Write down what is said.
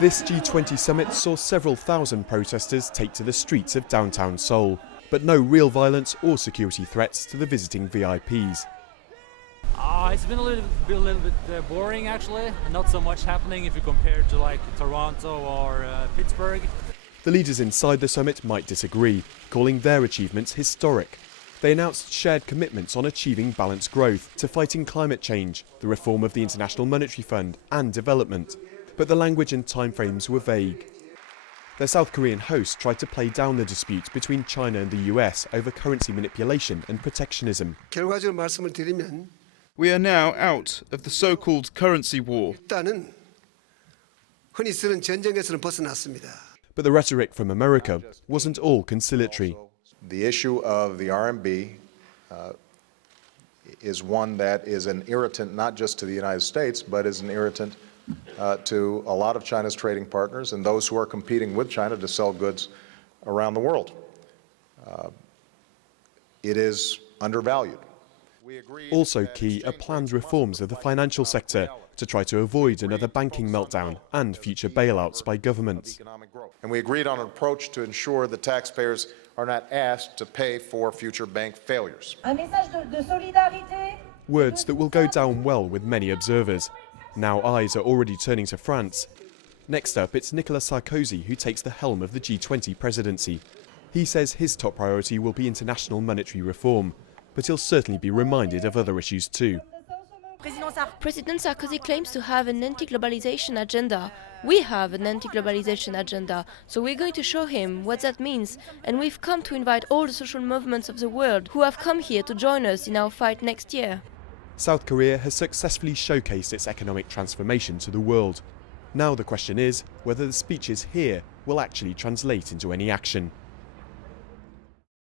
This G20 summit saw several thousand protesters take to the streets of downtown Seoul, but no real violence or security threats to the visiting VIPs. It's been a little bit boring actually, not so much happening if you compare to like Toronto or Pittsburgh. The leaders inside the summit might disagree, calling their achievements historic. They announced shared commitments on achieving balanced growth, to fighting climate change, the reform of the International Monetary Fund and development. But the language and timeframes were vague. Their South Korean host tried to play down the dispute between China and the US over currency manipulation and protectionism. We are now out of the so-called currency war. But the rhetoric from America wasn't all conciliatory. The issue of the RMB is one that is an irritant not just to the United States, but is an irritant to a lot of China's trading partners and those who are competing with China to sell goods around the world. It is undervalued. Also key are planned reforms of the financial sector to try to avoid another banking meltdown and future bailouts by governments. And we agreed on an approach to ensure that taxpayers are not asked to pay for future bank failures. Words that will go down well with many observers. Now eyes are already turning to France. Next up, it's Nicolas Sarkozy who takes the helm of the G20 presidency. He says his top priority will be international monetary reform, but he'll certainly be reminded of other issues too. President Sarkozy claims to have an anti-globalization agenda. We have an anti-globalization agenda, so we're going to show him what that means, and we've come to invite all the social movements of the world who have come here to join us in our fight next year. South Korea has successfully showcased its economic transformation to the world. Now the question is whether the speeches here will actually translate into any action.